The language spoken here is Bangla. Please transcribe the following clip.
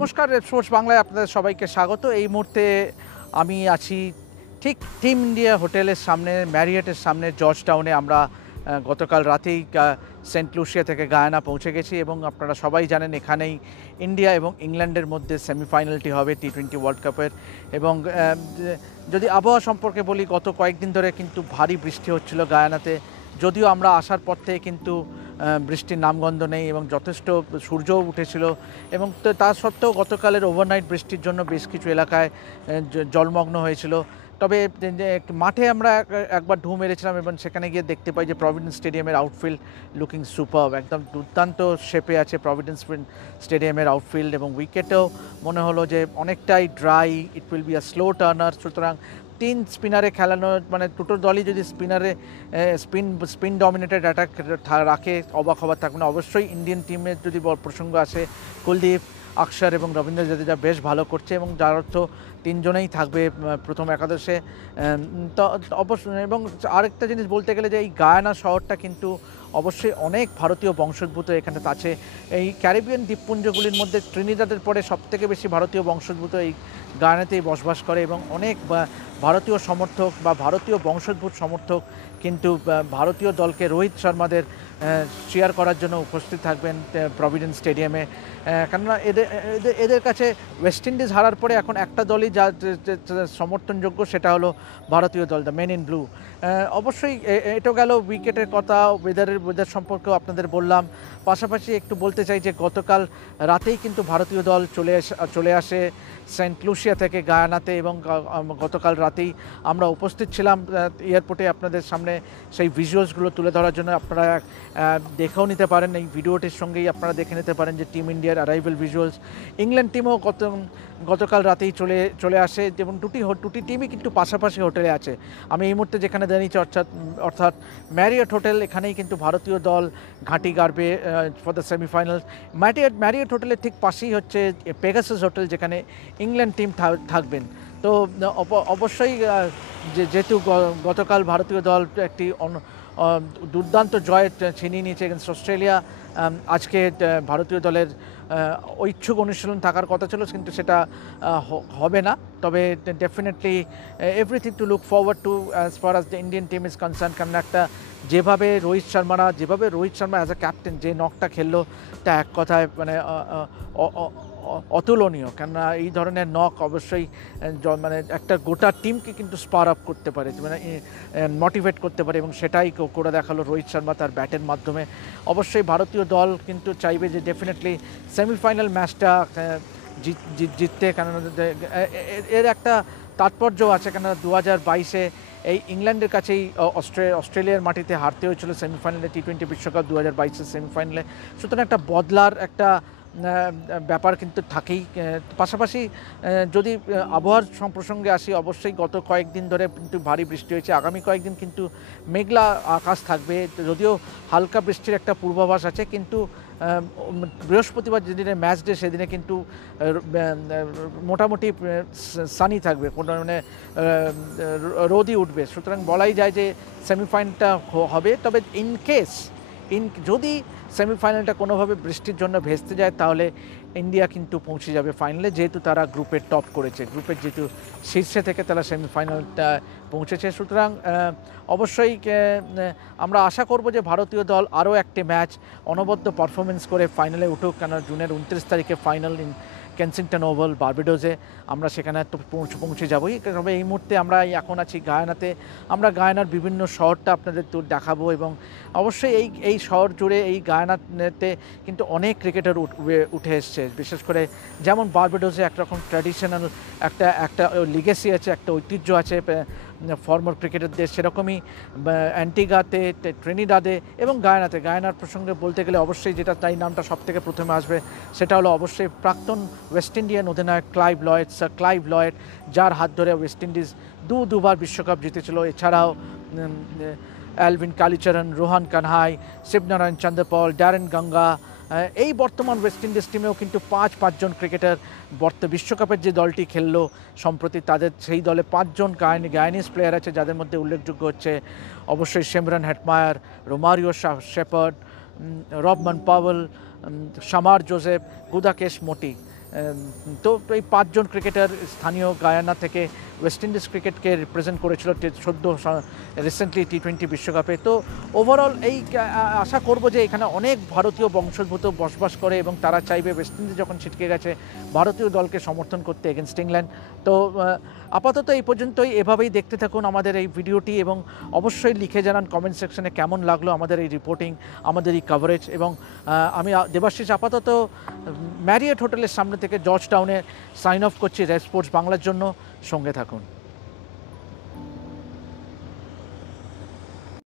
নমস্কার, রেড স্পোর্টস বাংলায় আপনাদের সবাইকে স্বাগত। এই মুহূর্তে আমি আছি ঠিক টিম ইন্ডিয়া হোটেলের সামনে, ম্যারিয়টের সামনে, জর্জ টাউনে। আমরা গতকাল রাতেই সেন্ট লুসিয়া থেকে গায়ানা পৌঁছে গেছি এবং আপনারা সবাই জানেন এখানেই ইন্ডিয়া এবং ইংল্যান্ডের মধ্যে সেমিফাইনালটি হবে টি-20 ওয়ার্ল্ড কাপের। এবং যদি আবহাওয়া সম্পর্কে বলি, গত কয়েকদিন ধরে কিন্তু ভারী বৃষ্টি হচ্ছিল গায়ানাতে। যদিও আমরা আসার পর থেকে কিন্তু বৃষ্টির নামগন্ধ নেই এবং যথেষ্ট সূর্যও উঠেছিল, এবং তা সত্ত্বেও গতকালের ওভারনাইট বৃষ্টির জন্য বেশ কিছু এলাকায় জলমগ্ন হয়েছিল। তবে মাঠে আমরা একবার ঢু মেরেছিলাম এবং সেখানে গিয়ে দেখতে পাই যে প্রভিডেন্স স্টেডিয়ামের আউটফিল্ড লুকিং সুপারব, একদম দুর্দান্ত শেপে আছে প্রভিডেন্স স্টেডিয়ামের আউটফিল্ড। এবং উইকেটেও মনে হলো যে অনেকটাই dry, it will be a slow Turner. সুতরাং 3 স্পিনারে খেলানো, মানে দুটো দলই যদি স্পিনারে স্পিন ডমিনেটেড অ্যাটাক রাখে, অবাক হবার থাকবে না। অবশ্যই ইন্ডিয়ান টিমের যদি প্রসঙ্গ আসে, কুলদীপ, অক্ষর এবং রবীন্দ্র জাদেজা বেশ ভালো করছে এবং যার অর্থ তিনজনেই থাকবে প্রথম একাদশে। তো অবশ্যই, এবং আরেকটা জিনিস বলতে গেলে যে এই গায়ানা শহরটা কিন্তু অবশ্যই অনেক ভারতীয় বংশোদ্ভূত এখানে আছে। এই ক্যারিবিয়ান দ্বীপপুঞ্জগুলির মধ্যে ট্রিনিদাদের পরে সবথেকে বেশি ভারতীয় বংশোদ্ভূত এই গায়ানাতেই বসবাস করে, এবং অনেক ভারতীয় সমর্থক বা ভারতীয় বংশোদ্ভূত সমর্থক কিন্তু ভারতীয় দলকে রোহিত শর্মাদের চেয়ার করার জন্য উপস্থিত থাকবেন প্রভিডেন্স স্টেডিয়ামে। কেননা এদের কাছে ওয়েস্ট ইন্ডিজ হারার পরে এখন একটা দলই যা সমর্থনযোগ্য, সেটা হলো ভারতীয় দল, দ্য মেন ইন ব্লু। অবশ্যই এটা গেল উইকেটের কথা। ওয়েদার সম্পর্কেও আপনাদের বললাম। পাশাপাশি একটু বলতে চাই যে গতকাল রাতেই কিন্তু ভারতীয় দল চলে আসে সেন্ট লুসিয়া থেকে গায়ানাতে, এবং গতকাল রাতেই আমরা উপস্থিত ছিলাম এয়ারপোর্টে আপনাদের সামনে সেই ভিজুয়ালসগুলো তুলে ধরার জন্য। আপনারা দেখেও নিতে পারেন, এই ভিডিওটির সঙ্গেই আপনারা দেখে নিতে পারেন যে টিম ইন্ডিয়ার অ্যারাইভাল ভিজুয়ালস। ইংল্যান্ড টিমও গতকাল রাতেই চলে আসে, এবং দুটি টিমই কিন্তু পাশাপাশি হোটেলে আছে। আমি এই মুহূর্তে যেখানে দাঁড়িয়েছি অর্থাৎ ম্যারিয়ট হোটেল, এখানেই কিন্তু ভারতীয় দল ঘাঁটি গাড়বে ফর দ্য সেমিফাইনাল। ম্যারিয়ট হোটেলের ঠিক পাশেই হচ্ছে পেগাসাস হোটেল, যেখানে ইংল্যান্ড টিম থাকবেন। তো অবশ্যই যেহেতু গতকাল ভারতীয় দল একটি দুর্দান্ত জয় ছিনিয়ে নিয়েছে এগেন্স্ট অস্ট্রেলিয়া, আজকে ভারতীয় দলের ঐচ্ছুক অনুশীলন থাকার কথা ছিল, কিন্তু সেটা হবে না। তবে definitely everything to look forward to as far as the Indian team is concern. কারণ যেভাবে Rohit Sharma as a captain যে নকটা খেললো, তা এক কথায় মানে অতুলনীয়। কেননা এই ধরনের নক অবশ্যই মানে একটা গোটা টিমকে কিন্তু স্পার আপ করতে পারে, মানে মোটিভেট করতে পারে, এবং সেটাই করে দেখালো রোহিত শর্মা তার ব্যাটের মাধ্যমে। অবশ্যই ভারতীয় দল কিন্তু চাইবে যে ডেফিনেটলি সেমিফাইনাল ম্যাচটা জিততে, কেননা এর একটা তাৎপর্য আছে। কেননা 2022-এ এই ইংল্যান্ডের কাছেই অস্ট্রেলিয়ার মাটিতে হারতে হয়েছিল সেমিফাইনালে, টি-20 বিশ্বকাপ 2022-এর সেমিফাইনালে। সুতরাং একটা বদলার একটা ব্যাপার কিন্তু থাকেই। পাশাপাশি যদি আবহাওয়ার প্রসঙ্গে আসি, অবশ্যই গত কয়েকদিন ধরে কিন্তু ভারী বৃষ্টি হয়েছে। আগামী কয়েকদিন কিন্তু মেঘলা আকাশ থাকবে, যদিও হালকা বৃষ্টির একটা পূর্বাভাস আছে, কিন্তু বৃহস্পতিবার যেদিনে ম্যাচ ডে, সেদিনে কিন্তু মোটামুটি সানি থাকবে, কোনো মানে রোদই উঠবে। সুতরাং বলাই যায় যে সেমিফাইনালটা হবে। তবে যদি সেমিফাইনালটা কোনোভাবে বৃষ্টির জন্য ভেস্তে যায়, তাহলে ইন্ডিয়া কিন্তু পৌঁছে যাবে ফাইনালে, যেহেতু তারা গ্রুপের টপ করেছে, গ্রুপের যেহেতু শীর্ষে থেকে তারা সেমিফাইনালটা পৌঁছেছে। সুতরাং অবশ্যই আমরা আশা করব যে ভারতীয় দল আরও একটি ম্যাচ অনবদ্য পারফরমেন্স করে ফাইনালে উঠুক। কেন জুনের 29 তারিখে ফাইনাল ইন কেনসিংটন ওভাল, বার্বাডোসে। আমরা সেখানে তো পৌঁছে যাবোই। তবে এই মুহূর্তে আমরা এখন আছি গায়ানাতে। আমরা গায়ানার বিভিন্ন শহরটা আপনাদের তো দেখাবো, এবং অবশ্যই এই শহর জুড়ে, এই গায়ানাতে কিন্তু অনেক ক্রিকেটার উঠে এসছে। বিশেষ করে যেমন বার্বাডোসে একরকম ট্র্যাডিশনাল একটা লিগেসি আছে, একটা ঐতিহ্য আছে ফর্মার ক্রিকেটারদের, সেরকমই অ্যান্টিগাতে, ট্রিনিডাদে এবং গায়ানার প্রসঙ্গে বলতে গেলে অবশ্যই যেটা তাই নামটা সবথেকে প্রথমে আসবে, সেটা হলো অবশ্যই প্রাক্তন ওয়েস্ট ইন্ডিয়ান অধিনায়ক ক্লাইভ লয়েড, যার হাত ধরে ওয়েস্ট ইন্ডিজ দুবার বিশ্বকাপ জিতেছিল। এছাড়াও অ্যালভিন কালিচরণ, রোহান কানহাই, শিবনারায়ণ চন্দ্রপল, ড্যারেন গঙ্গা, এই বর্তমান ওয়েস্ট ইন্ডিজ টিমেও কিন্তু পাঁচজন ক্রিকেটার বিশ্বকাপের যে দলটি খেললো সম্প্রতি, তাদের সেই দলে 5 জন গায়ানিজ প্লেয়ার আছে, যাদের মধ্যে উল্লেখযোগ্য হচ্ছে অবশ্যই Shimron Hetmyer, Romario Shepherd, Rovman Powell, Shamar Joseph, Gudakesh Motie. তো এই 5 জন ক্রিকেটার স্থানীয় গায়ানা থেকে ওয়েস্ট ইন্ডিজ ক্রিকেটকে রিপ্রেজেন্ট করেছিল সদ্য রিসেন্টলি টি20 বিশ্বকাপে। তো ওভারঅল এই আশা করব যে এখানে অনেক ভারতীয় বংশোদ্ভূত বসবাস করে এবং তারা চাইবে ওয়েস্ট ইন্ডিজ যখন ছিটকে গেছে ভারতীয় দলকে সমর্থন করতে এগেনস্ট ইংল্যান্ড। তো আপাতত এই পর্যন্তই, এভাবেই দেখতে থাকুন আমাদের এই ভিডিওটি এবং অবশ্যই লিখে জানান কমেন্ট সেকশনে কেমন লাগলো আমাদের এই রিপোর্টিং, আমাদের এই কভারেজ। এবং আমি দেবাশিস আপাতত ম্যারিয়েট হোটেলের সামনে থেকে জর্জ টাউনে সাইন অফ করছি রেড স্পোর্টস বাংলার জন্য। সঙ্গে থাকুন।